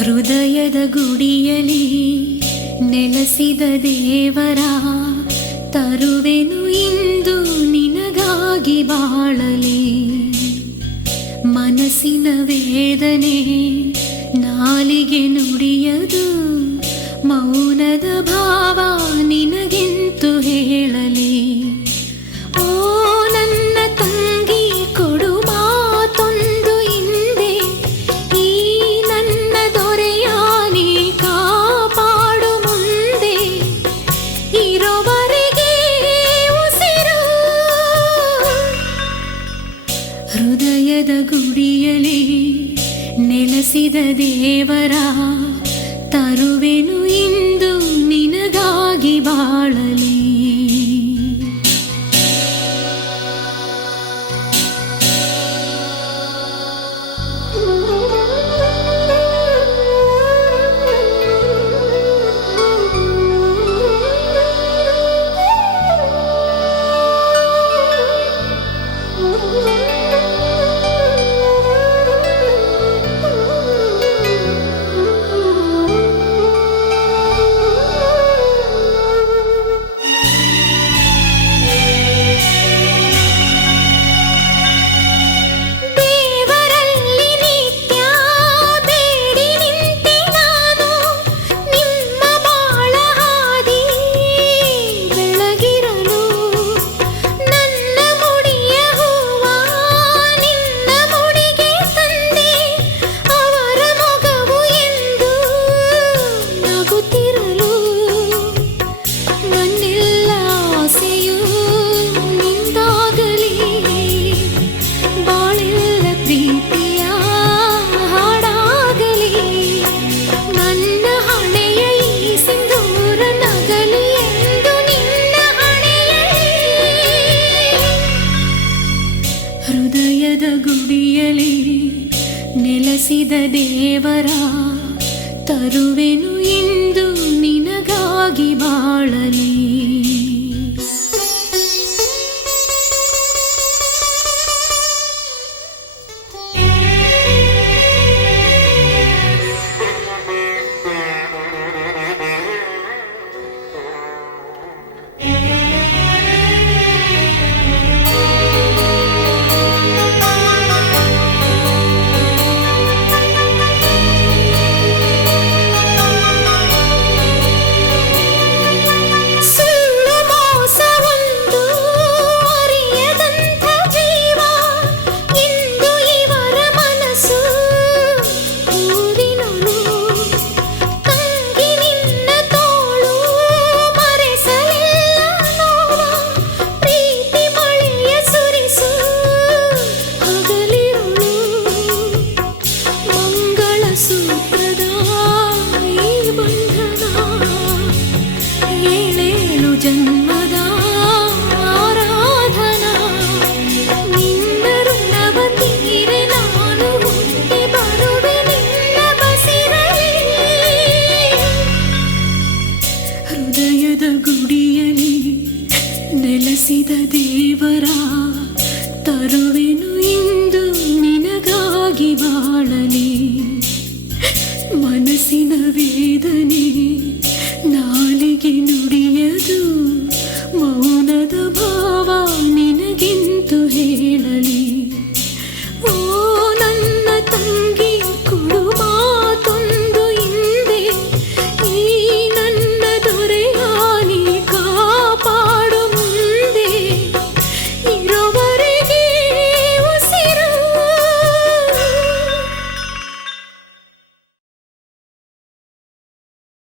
ಹೃದಯದ ಗುಡಿಯಲಿ ನೆಲೆಸಿದ ದೇವರ ತರುವೆನು ಇಂದು ನಿನಗಾಗಿ ಬಾಳಲಿ. ಮನಸ್ಸಿನ ವೇದನೆ ನಾಲಿಗೆ ನುಡಿಯದು, ಮೌನದ ಭಾವ ನಿನಗೆಂತು ಹೇಳಲಿ. ಓ ನನ್ನ ತಂಗಿ ಕೊಡು ಮಾತೊಂದು ಹಿಂದೆ, ಈ ನನ್ನ ದೊರೆಯಾನಿ ಕಾಪಾಡು ಮುಂದೆ. ಇರೋವರೆಗೆ ಉಸಿರು ಹೃದಯದ ಗುಡಿಯಲಿ ನೆಲೆಸಿದ ದೇವರ ತರುವೆನು ಇಂದು ನಿನಗಾಗಿ ಬಾಳಲಿ. ಹೃದಯದ ಗುಡಿಯಲಿ ನೆಲೆಸಿದ ದೇವರ ತರುವೆನು ಇಂದು ನಿನಗಾಗಿ ಬಾಳಲಿ. ಜನ್ಮದ ಆರಾಧನಾ ನಿನ್ನ ಋಣವ ತೀರೆ ನಾನು ಹುಟ್ಟಿ ಬರುವೆ ನಿನ್ನ ಬಸಿರಲಿ. ಹೃದಯದ ಗುಡಿಯಲಿ ನೆಲೆಸಿದ ದೇವರ ತರುವೆನು ಇಂದು ನಿನಗಾಗಿ ಬಾಳಲಿ. ಮನಸ್ಸಿನ ವೇದನೆ